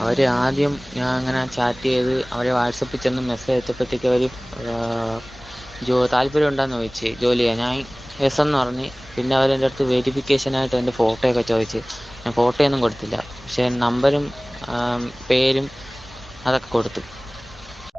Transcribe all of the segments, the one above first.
അവർ ആദ്യം ഞാൻ അങ്ങനെ ചാറ്റ് ചെയ്ത് അവരെ വാട്സപ്പിൽ ചെന്ന് മെസ്സേജ് അയച്ചപ്പോഴത്തേക്ക് അവർ ജോ താല്പര്യം ഉണ്ടെന്ന് ചോദിച്ച്. ജോലി ചെയ്യാൻ ഞാൻ എസ് എന്ന് പറഞ്ഞ്. പിന്നെ അവരെന്റെ അടുത്ത് വെരിഫിക്കേഷനായിട്ട് എന്റെ ഫോട്ടോയൊക്കെ ചോദിച്ച്. ഞാൻ ഫോട്ടോയൊന്നും കൊടുത്തില്ല. പക്ഷേ നമ്പരും പേരും അതൊക്കെ കൊടുത്തു.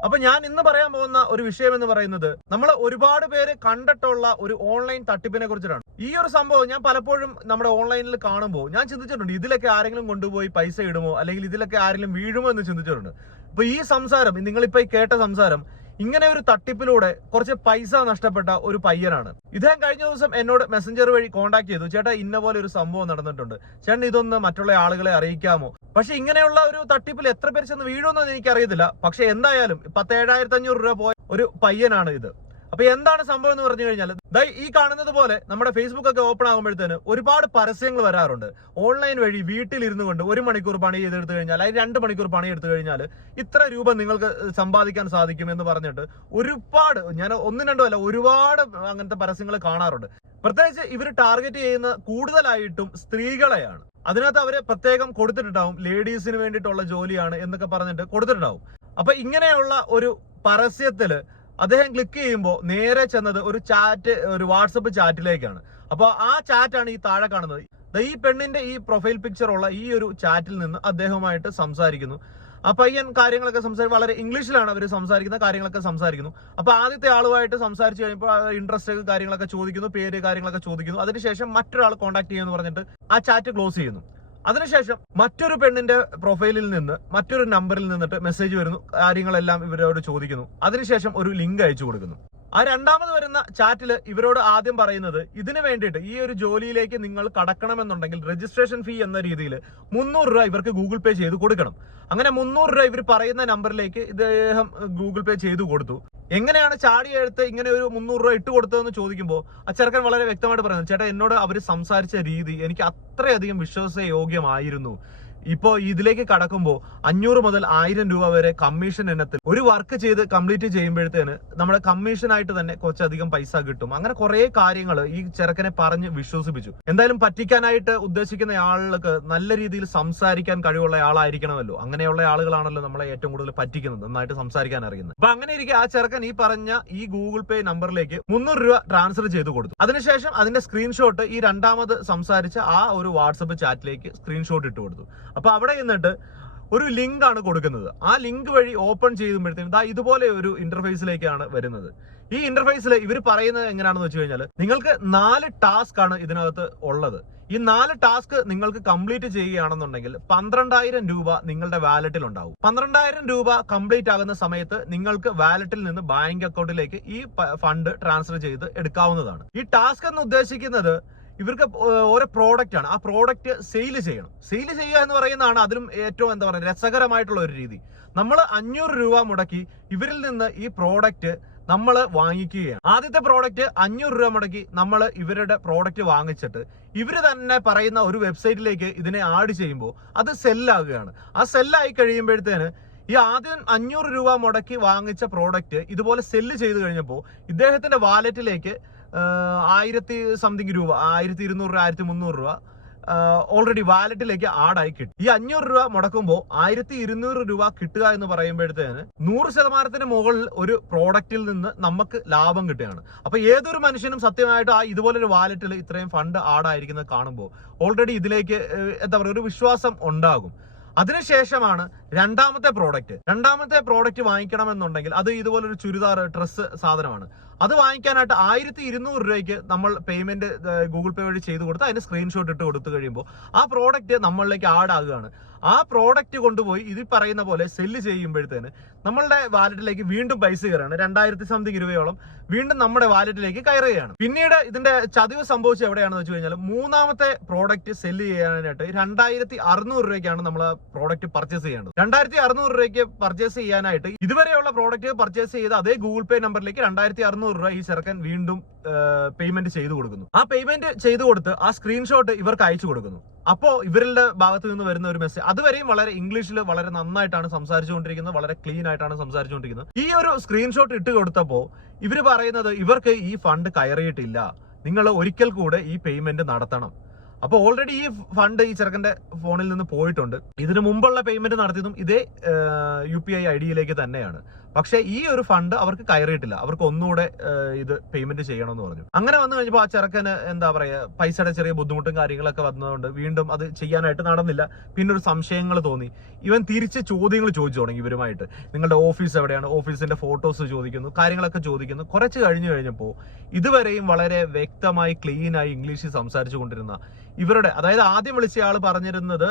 അപ്പൊ ഞാൻ ഇന്ന് പറയാൻ പോകുന്ന ഒരു വിഷയം എന്ന് പറയുന്നത് നമ്മൾ ഒരുപാട് പേര് കണ്ടിട്ടുള്ള ഒരു ഓൺലൈൻ തട്ടിപ്പിനെ കുറിച്ചിട്ടാണ്. ഈ ഒരു സംഭവം ഞാൻ പലപ്പോഴും നമ്മുടെ ഓൺലൈനിൽ കാണുമ്പോൾ ഞാൻ ചിന്തിച്ചിട്ടുണ്ട് ഇതിലൊക്കെ ആരെങ്കിലും കൊണ്ടുപോയി പൈസ ഇടുമോ? അല്ലെങ്കിൽ ഇതിലൊക്കെ ആരെങ്കിലും വീഴുമോ എന്ന് ചിന്തിച്ചിട്ടുണ്ട്. അപ്പൊ ഈ സംസാരം നിങ്ങളിപ്പോ കേട്ട സംസാരം ഇങ്ങനെ ഒരു തട്ടിപ്പിലൂടെ കുറച്ച് പൈസ നഷ്ടപ്പെട്ട ഒരു പയ്യനാണ്. ഇദ്ദേഹം കഴിഞ്ഞ ദിവസം എന്നോട് മെസ്സഞ്ചർ വഴി കോണ്ടാക്ട് ചെയ്തു. ചേട്ടാ ഇന്ന പോലെ ഒരു സംഭവം നടന്നിട്ടുണ്ട്. ചേട്ടൻ ഇതൊന്ന് മറ്റുള്ള ആളുകളെ അറിയിക്കാമോ? പക്ഷെ ഇങ്ങനെയുള്ള ഒരു തട്ടിപ്പിൽ എത്ര പേർ ചെന്ന് വീഴുമെന്ന് എനിക്കറിയത്തില്ല. പക്ഷെ എന്തായാലും പത്ത് ഏഴായിരത്തി അഞ്ഞൂറ് രൂപ പോയ ഒരു പയ്യനാണ് ഇത്. അപ്പൊ എന്താണ് സംഭവം എന്ന് പറഞ്ഞു കഴിഞ്ഞാൽ ദാ ഈ കാണുന്നത് പോലെ നമ്മുടെ ഫേസ്ബുക്ക് ഒക്കെ ഓപ്പൺ ആകുമ്പോഴത്തേന് ഒരുപാട് പരസ്യങ്ങൾ വരാറുണ്ട്. ഓൺലൈൻ വഴി വീട്ടിലിരുന്നു കൊണ്ട് ഒരു മണിക്കൂർ പണി ചെയ്തെടുത്തു കഴിഞ്ഞാൽ അല്ലെങ്കിൽ രണ്ട് മണിക്കൂർ പണി എടുത്തു കഴിഞ്ഞാൽ ഇത്ര രൂപ നിങ്ങൾക്ക് സമ്പാദിക്കാൻ സാധിക്കും എന്ന് പറഞ്ഞിട്ട് ഒരുപാട് ഞാൻ ഒന്നും രണ്ടും അല്ല ഒരുപാട് അങ്ങനത്തെ പരസ്യങ്ങൾ കാണാറുണ്ട്. പ്രത്യേകിച്ച് ഇവർ ടാർഗറ്റ് ചെയ്യുന്ന കൂടുതലായിട്ടും സ്ത്രീകളെയാണ്. അതിനകത്ത് അവരെ പ്രത്യേകം കൊടുത്തിട്ടുണ്ടാവും ലേഡീസിന് വേണ്ടിയിട്ടുള്ള ജോലിയാണ് എന്നൊക്കെ പറഞ്ഞിട്ട് കൊടുത്തിട്ടുണ്ടാവും. അപ്പൊ ഇങ്ങനെയുള്ള ഒരു പരസ്യത്തിൽ അദ്ദേഹം ക്ലിക്ക് ചെയ്യുമ്പോൾ നേരെ ചെന്നത് ഒരു ചാറ്റ് ഒരു വാട്സപ്പ് ചാറ്റിലേക്കാണ് അപ്പോൾ ആ ചാറ്റാണ് ഈ താഴെ കാണുന്നത്. ഈ പെണ്ണിന്റെ ഈ പ്രൊഫൈൽ പിക്ചർ ഉള്ള ഈ ഒരു ചാറ്റിൽ നിന്ന് അദ്ദേഹവുമായിട്ട് സംസാരിക്കുന്നു. ആ പയ്യൻ കാര്യങ്ങളൊക്കെ സംസാരിക്കും വളരെ ഇംഗ്ലീഷിലാണ് അവർ സംസാരിക്കുന്ന കാര്യങ്ങളൊക്കെ സംസാരിക്കുന്നു. അപ്പൊ ആദ്യത്തെ ആളുമായിട്ട് സംസാരിച്ചു കഴിയുമ്പോൾ ഇൻട്രസ്റ്റ് കാര്യങ്ങളൊക്കെ ചോദിക്കുന്നു പേര് കാര്യങ്ങളൊക്കെ ചോദിക്കുന്നു. അതിനുശേഷം മറ്റൊരാൾ കോൺടാക്ട് ചെയ്യുമെന്ന് പറഞ്ഞിട്ട് ആ ചാറ്റ് ക്ലോസ് ചെയ്യുന്നു. അതിനുശേഷം മറ്റൊരു പെണ്ണിന്റെ പ്രൊഫൈലിൽ നിന്ന് മറ്റൊരു നമ്പറിൽ നിന്നിട്ട് മെസ്സേജ് വരുന്നു കാര്യങ്ങളെല്ലാം ഇവരോട് ചോദിക്കുന്നു. അതിനുശേഷം ഒരു ലിങ്ക് അയച്ചു കൊടുക്കുന്നു. ആ രണ്ടാമത് വരുന്ന ചാറ്റിൽ ഇവരോട് ആദ്യം പറയുന്നത് ഇതിന് വേണ്ടിയിട്ട് ഈ ഒരു ജോലിയിലേക്ക് നിങ്ങൾ കടക്കണമെന്നുണ്ടെങ്കിൽ രജിസ്ട്രേഷൻ ഫീ എന്ന രീതിയിൽ മുന്നൂറ് രൂപ ഇവർക്ക് ഗൂഗിൾ പേ ചെയ്ത് കൊടുക്കണം. അങ്ങനെ മുന്നൂറ് രൂപ ഇവർ പറയുന്ന നമ്പറിലേക്ക് ഇദ്ദേഹം ഗൂഗിൾ പേ ചെയ്ത് കൊടുത്തു. എങ്ങനെയാണ് ചാടി എഴുത്ത് ഇങ്ങനെ ഒരു മുന്നൂറ് രൂപ ഇട്ട് കൊടുത്തതെന്ന് ചോദിക്കുമ്പോൾ ആ വളരെ വ്യക്തമായിട്ട് പറയുന്നത് ചേട്ടാ എന്നോട് അവർ സംസാരിച്ച രീതി എനിക്ക് അത്രയധികം വിശ്വാസയോഗ്യമായിരുന്നു. ഇപ്പോ ഇതിലേക്ക് കടക്കുമ്പോൾ അഞ്ഞൂറ് മുതൽ ആയിരം രൂപ വരെ കമ്മീഷൻ ഇനത്തിൽ ഒരു വർക്ക് ചെയ്ത് കംപ്ലീറ്റ് ചെയ്യുമ്പോഴത്തേന് നമ്മുടെ കമ്മീഷനായിട്ട് തന്നെ കുറച്ചധികം പൈസ കിട്ടും. അങ്ങനെ കുറെ കാര്യങ്ങൾ ഈ ചെറുക്കനെ പറഞ്ഞ് വിശ്വസിപ്പിച്ചു. എന്തായാലും പറ്റിക്കാനായിട്ട് ഉദ്ദേശിക്കുന്ന ആളുകൾക്ക് നല്ല രീതിയിൽ സംസാരിക്കാൻ കഴിവുള്ള ആളായിരിക്കണമല്ലോ. അങ്ങനെയുള്ള ആളുകളാണല്ലോ നമ്മളെ ഏറ്റവും കൂടുതൽ പറ്റിക്കുന്നത് നന്നായിട്ട് സംസാരിക്കാൻ അറിയുന്നത്. അപ്പൊ അങ്ങനെ ഇരിക്കെ ആ ചെറുക്കൻ ഈ പറഞ്ഞ ഈ ഗൂഗിൾ പേ നമ്പറിലേക്ക് മുന്നൂറ് രൂപ ട്രാൻസ്ഫർ ചെയ്ത് കൊടുത്തു. അതിനുശേഷം അതിന്റെ സ്ക്രീൻഷോട്ട് ഈ രണ്ടാമത് സംസാരിച്ച ആ ഒരു വാട്സപ്പ് ചാറ്റിലേക്ക് സ്ക്രീൻഷോട്ട് ഇട്ട് കൊടുത്തു. അപ്പൊ അവിടെ നിന്നിട്ട് ഒരു ലിങ്ക് ആണ് കൊടുക്കുന്നത്. ആ ലിങ്ക് വഴി ഓപ്പൺ ചെയ്യുമ്പോഴത്തേക്കും ദാ ഇതുപോലെ ഒരു ഇന്റർഫേസിലേക്കാണ് വരുന്നത്. ഈ ഇന്റർഫേസിൽ ഇവർ പറയുന്നത് എങ്ങനെയാണെന്ന് വെച്ച് കഴിഞ്ഞാൽ നിങ്ങൾക്ക് നാല് ടാസ്ക് ആണ് ഇതിനകത്ത് ഉള്ളത്. ഈ നാല് ടാസ്ക് നിങ്ങൾക്ക് കംപ്ലീറ്റ് ചെയ്യുകയാണെന്നുണ്ടെങ്കിൽ പന്ത്രണ്ടായിരം രൂപ നിങ്ങളുടെ വാലറ്റിൽ ഉണ്ടാവും. പന്ത്രണ്ടായിരം രൂപ കംപ്ലീറ്റ് ആകുന്ന സമയത്ത് നിങ്ങൾക്ക് വാലറ്റിൽ നിന്ന് ബാങ്ക് അക്കൗണ്ടിലേക്ക് ഈ ഫണ്ട് ട്രാൻസ്ഫർ ചെയ്ത് എടുക്കാവുന്നതാണ്. ഈ ടാസ്ക് എന്ന് ഉദ്ദേശിക്കുന്നത് ഇവർക്ക് ഓരോ പ്രോഡക്റ്റ് ആണ്. ആ പ്രോഡക്റ്റ് സെയിൽ ചെയ്യണം. സെയിൽ ചെയ്യുക എന്ന് പറയുന്നതാണ് അതിലും ഏറ്റവും എന്താ പറയുക രസകരമായിട്ടുള്ള ഒരു രീതി. നമ്മൾ അഞ്ഞൂറ് രൂപ മുടക്കി ഇവരിൽ നിന്ന് ഈ പ്രോഡക്റ്റ് നമ്മൾ വാങ്ങിക്കുകയാണ്. ആദ്യത്തെ പ്രോഡക്റ്റ് അഞ്ഞൂറ് രൂപ മുടക്കി നമ്മൾ ഇവരുടെ പ്രോഡക്റ്റ് വാങ്ങിച്ചിട്ട് ഇവർ തന്നെ പറയുന്ന ഒരു വെബ്സൈറ്റിലേക്ക് ഇതിനെ ആഡ് ചെയ്യുമ്പോൾ അത് സെല്ലാകുകയാണ് ആ സെല്ലായി കഴിയുമ്പോഴത്തേന് ഈ ആദ്യം അഞ്ഞൂറ് രൂപ മുടക്കി വാങ്ങിച്ച പ്രോഡക്റ്റ് ഇതുപോലെ സെല്ല് ചെയ്ത് കഴിഞ്ഞപ്പോൾ ഇദ്ദേഹത്തിന്റെ വാലറ്റിലേക്ക് ആയിരത്തി സംതിങ് രൂപ ആയിരത്തി ഇരുന്നൂറ് രൂപ ആയിരത്തി മുന്നൂറ് രൂപ ഓൾറെഡി വാലറ്റിലേക്ക് ആഡായി കിട്ടും. ഈ അഞ്ഞൂറ് രൂപ മുടക്കുമ്പോൾ ആയിരത്തി ഇരുന്നൂറ് രൂപ കിട്ടുക എന്ന് പറയുമ്പോഴത്തേന് നൂറ് ശതമാനത്തിന് മുകളിൽ ഒരു പ്രോഡക്റ്റിൽ നിന്ന് നമുക്ക് ലാഭം കിട്ടുകയാണ്. അപ്പൊ ഏതൊരു മനുഷ്യനും സത്യമായിട്ട് ആ ഇതുപോലൊരു വാലറ്റിൽ ഇത്രയും ഫണ്ട് ആഡായിരിക്കുന്നത് കാണുമ്പോൾ ഓൾറെഡി ഇതിലേക്ക് എന്താ പറയുക ഒരു വിശ്വാസം ഉണ്ടാകും. അതിനുശേഷമാണ് രണ്ടാമത്തെ പ്രോഡക്റ്റ് രണ്ടാമത്തെ പ്രോഡക്റ്റ് വാങ്ങിക്കണമെന്നുണ്ടെങ്കിൽ അത് ഇതുപോലൊരു ചുരിദാർ ഡ്രസ്സ് സാധനമാണ്. അത് വാങ്ങിക്കാനായിട്ട് ആയിരത്തി ഇരുന്നൂറ് രൂപയ്ക്ക് നമ്മൾ പേയ്മെന്റ് ഗൂഗിൾ പേ വഴി ചെയ്ത് കൊടുത്ത് അതിന് സ്ക്രീൻഷോട്ട് ഇട്ട് കൊടുത്തു കഴിയുമ്പോൾ ആ പ്രോഡക്റ്റ് നമ്മളിലേക്ക് ആഡ് ആകുകയാണ്. ആ പ്രോഡക്റ്റ് കൊണ്ടുപോയി ഇത് പറയുന്ന പോലെ സെല്ല് ചെയ്യുമ്പോഴത്തേന് നമ്മളുടെ വാലറ്റിലേക്ക് വീണ്ടും പൈസ കയറുകയാണ്. രണ്ടായിരത്തി സംതിങ് രൂപയോളം വീണ്ടും നമ്മുടെ വാലറ്റിലേക്ക് കയറുകയാണ്. പിന്നീട് ഇതിന്റെ ചതിവ് സംഭവിച്ചത് എവിടെയാണെന്ന് വെച്ച് കഴിഞ്ഞാൽ മൂന്നാമത്തെ പ്രോഡക്റ്റ് സെല്ല് ചെയ്യാനായിട്ട് രണ്ടായിരത്തി അറുന്നൂറ് രൂപയ്ക്കാണ് നമ്മൾ പ്രോഡക്റ്റ് പർച്ചേസ് ചെയ്യേണ്ടത്. രണ്ടായിരത്തി അറുന്നൂറ് രൂപയ്ക്ക് പർച്ചേസ് ചെയ്യാനായിട്ട് ഇതുവരെയുള്ള പ്രോഡക്റ്റ് പർച്ചേസ് ചെയ്ത് അതേ ഗൂഗിൾ പേ നമ്പറിലേക്ക് രണ്ടായിരത്തി അറുന്നൂറ് രൂപ ഈ ചെറുക്കൻ വീണ്ടും പേയ്മെന്റ് ചെയ്തു കൊടുക്കുന്നു. ആ പേയ്മെന്റ് ചെയ്തു കൊടുത്ത് ആ സ്ക്രീൻഷോട്ട് ഇവർക്ക് അയച്ചു കൊടുക്കുന്നു. അപ്പോ ഇവരുടെ ഭാഗത്ത് നിന്ന് വരുന്ന ഒരു മെസ്സേജ് അതുവരെയും വളരെ ഇംഗ്ലീഷിൽ വളരെ നന്നായിട്ടാണ് സംസാരിച്ചുകൊണ്ടിരിക്കുന്നത് വളരെ ക്ലീൻ ആയിട്ടാണ് സംസാരിച്ചുകൊണ്ടിരിക്കുന്നത്. ഈ ഒരു സ്ക്രീൻഷോട്ട് ഇട്ട് കൊടുത്തപ്പോ ഇവർ പറയുന്നത് ഇവർക്ക് ഈ ഫണ്ട് കയറിയിട്ടില്ല. നിങ്ങൾ ഒരിക്കൽ കൂടെ ഈ പേയ്മെന്റ് നടത്തണം. അപ്പോൾ ഓൾറെഡി ഈ ഫണ്ട് ഈ ചെറുക്കന്റെ ഫോണിൽ നിന്ന് പോയിട്ടുണ്ട്. ഇതിനു മുമ്പുള്ള പേയ്മെന്റ് നടത്തിയതും ഇതേ യു പി ഐ ഐ ഡിയിലേക്ക് തന്നെയാണ്. പക്ഷേ ഈ ഒരു ഫണ്ട് അവർക്ക് കയറിയിട്ടില്ല. അവർക്ക് ഒന്നുകൂടെ ഇത് പേയ്മെന്റ് ചെയ്യണമെന്ന് പറഞ്ഞു. അങ്ങനെ വന്നു കഴിഞ്ഞപ്പോൾ ആ ചെറുക്കന് എന്താ പറയാ പൈസയുടെ ചെറിയ ബുദ്ധിമുട്ടും കാര്യങ്ങളൊക്കെ വന്നതുകൊണ്ട് വീണ്ടും അത് ചെയ്യാനായിട്ട് നടന്നില്ല. പിന്നെ ഒരു സംശയങ്ങൾ തോന്നി. ഇവൻ തിരിച്ച് ചോദ്യങ്ങൾ ചോദിച്ചു തുടങ്ങി ഇവരുമായിട്ട്. നിങ്ങളുടെ ഓഫീസ് എവിടെയാണ്? ഓഫീസിന്റെ ഫോട്ടോസ് ചോദിക്കുന്നു കാര്യങ്ങളൊക്കെ ചോദിക്കുന്നു. കുറച്ച് കഴിഞ്ഞു കഴിഞ്ഞപ്പോൾ ഇതുവരെയും വളരെ വ്യക്തമായി ക്ലീനായി ഇംഗ്ലീഷിൽ സംസാരിച്ചു കൊണ്ടിരുന്ന ഇവരുടെ അതായത് ആദ്യം വിളിച്ച ആൾ പറഞ്ഞിരുന്നത്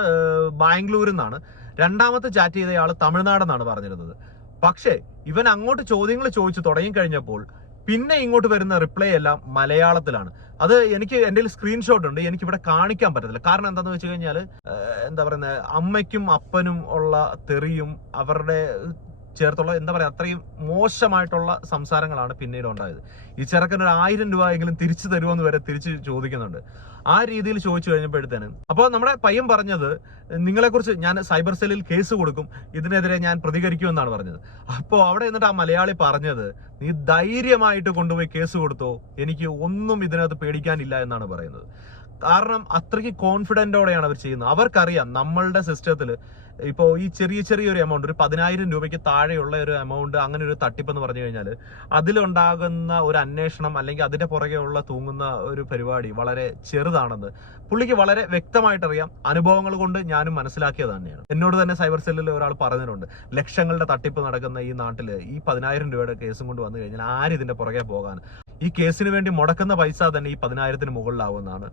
ബാംഗ്ലൂരിൽ നിന്നാണ്. രണ്ടാമത്തെ ചാറ്റ് ചെയ്തയാൾ തമിഴ്നാടെന്നാണ് പറഞ്ഞിരുന്നത്. പക്ഷേ ഇവൻ അങ്ങോട്ട് ചോദ്യങ്ങൾ ചോദിച്ചു തുടങ്ങിക്കഴിഞ്ഞപ്പോൾ പിന്നെ ഇങ്ങോട്ട് വരുന്ന റിപ്ലൈ എല്ലാം മലയാളത്തിലാണ്. അത് എനിക്ക് എന്റെ സ്ക്രീൻഷോട്ട് ഉണ്ട്. എനിക്ക് ഇവിടെ കാണിക്കാൻ പറ്റത്തില്ല. കാരണം എന്താണെന്ന് വെച്ച് കഴിഞ്ഞാൽ എന്താ പറയുന്നത് അമ്മയ്ക്കും അപ്പനും ഉള്ള തെറിയും അവരുടെ ചേർത്തുള്ള എന്താ പറയാ അത്രയും മോശമായിട്ടുള്ള സംസാരങ്ങളാണ് പിന്നീട് ഉണ്ടായത്. ഈ ചെറുക്കൻ ഒരു ആയിരം രൂപയെങ്കിലും തിരിച്ചു തരുമോന്ന് വരെ തിരിച്ച് ചോദിക്കുന്നുണ്ട്. ആ രീതിയിൽ ചോദിച്ചു കഴിഞ്ഞപ്പോഴത്തേനും അപ്പോൾ നമ്മുടെ പയ്യൻ പറഞ്ഞത് നിങ്ങളെക്കുറിച്ച് ഞാൻ സൈബർ സെല്ലിൽ കേസ് കൊടുക്കും ഇതിനെതിരെ ഞാൻ പ്രതികരിക്കുമെന്നാണ് പറഞ്ഞത്. അപ്പോൾ അവിടെ എന്നിട്ട് ആ മലയാളി പറഞ്ഞത് നീ ധൈര്യമായിട്ട് കൊണ്ടുപോയി കേസ് കൊടുത്തോ എനിക്ക് ഒന്നും ഇതിനകത്ത് പേടിക്കാനില്ല എന്നാണ് പറയുന്നത്. കാരണം അത്രയ്ക്ക് കോൺഫിഡന്റോടെയാണ് അവർ ചെയ്യുന്നത്. അവർക്കറിയാം നമ്മളുടെ സിസ്റ്റത്തിൽ ഇപ്പോൾ ഈ ചെറിയ ചെറിയൊരു എമൗണ്ട് ഒരു പതിനായിരം രൂപയ്ക്ക് താഴെയുള്ള ഒരു എമൗണ്ട് അങ്ങനെ ഒരു തട്ടിപ്പ് എന്ന് പറഞ്ഞു കഴിഞ്ഞാൽ അതിലുണ്ടാകുന്ന ഒരു അന്വേഷണം അല്ലെങ്കിൽ അതിന്റെ പുറകെയുള്ള തൂങ്ങുന്ന ഒരു പരിപാടി വളരെ ചെറുതാണെന്ന് പുള്ളിക്ക് വളരെ വ്യക്തമായിട്ടറിയാം. അനുഭവങ്ങൾ കൊണ്ട് ഞാനും മനസ്സിലാക്കിയത് തന്നെയാണ്. എന്നോട് തന്നെ സൈബർ സെല്ലിൽ ഒരാൾ പറഞ്ഞിട്ടുണ്ട്. ലക്ഷങ്ങളുടെ തട്ടിപ്പ് നടക്കുന്ന ഈ നാട്ടിൽ ഈ പതിനായിരം രൂപയുടെ കേസും കൊണ്ട് വന്നു കഴിഞ്ഞാൽ ആര് ഇതിന്റെ പുറകെ പോകാൻ? ഈ കേസിന് വേണ്ടി മുടക്കുന്ന പൈസ തന്നെ ഈ പതിനായിരത്തിന് മുകളിലാവുമെന്നാണ്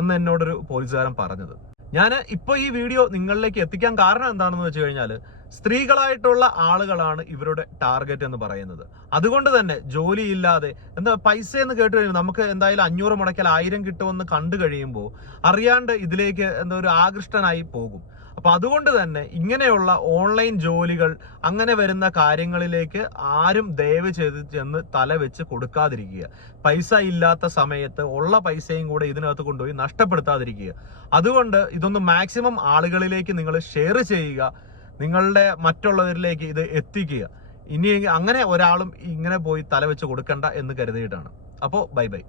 അന്ന് എന്നോടൊരു പോലീസുകാരൻ പറഞ്ഞത്. ഞാൻ ഇപ്പൊ ഈ വീഡിയോ നിങ്ങളിലേക്ക് എത്തിക്കാൻ കാരണം എന്താണെന്ന് വെച്ച് കഴിഞ്ഞാൽ സ്ത്രീകളായിട്ടുള്ള ആളുകളാണ് ഇവരുടെ ടാർഗറ്റ് എന്ന് പറയുന്നത്. അതുകൊണ്ട് തന്നെ ജോലിയില്ലാതെ എന്താ പൈസ എന്ന് കേട്ട് കഴിഞ്ഞാൽ നമുക്ക് എന്തായാലും അഞ്ഞൂറ് മുടക്കൽ ആയിരം കിട്ടുമെന്ന് കണ്ടു കഴിയുമ്പോൾ അറിയാണ്ട് ഇതിലേക്ക് എന്താ ഒരു ആകൃഷ്ടനായി പോകും. അപ്പൊ അതുകൊണ്ട് തന്നെ ഇങ്ങനെയുള്ള ഓൺലൈൻ ജോലികൾ അങ്ങനെ വരുന്ന കാര്യങ്ങളിലേക്ക് ആരും ദയവ് ചെയ്ത് ചെന്ന് തല വെച്ച് കൊടുക്കാതിരിക്കുക. പൈസ ഇല്ലാത്ത സമയത്ത് ഉള്ള പൈസയും കൂടെ ഇതിനകത്ത് കൊണ്ടുപോയി നഷ്ടപ്പെടുത്താതിരിക്കുക. അതുകൊണ്ട് ഇതൊന്ന് മാക്സിമം ആളുകളിലേക്ക് നിങ്ങൾ ഷെയർ ചെയ്യുക. നിങ്ങളുടെ മറ്റുള്ളവരിലേക്ക് ഇത് എത്തിക്കുക. ഇനി അങ്ങനെ ഒരാളും ഇങ്ങനെ പോയി തല വെച്ച് കൊടുക്കണ്ട എന്ന് കരുതിയിട്ടാണ്. അപ്പോൾ ബൈ ബൈ.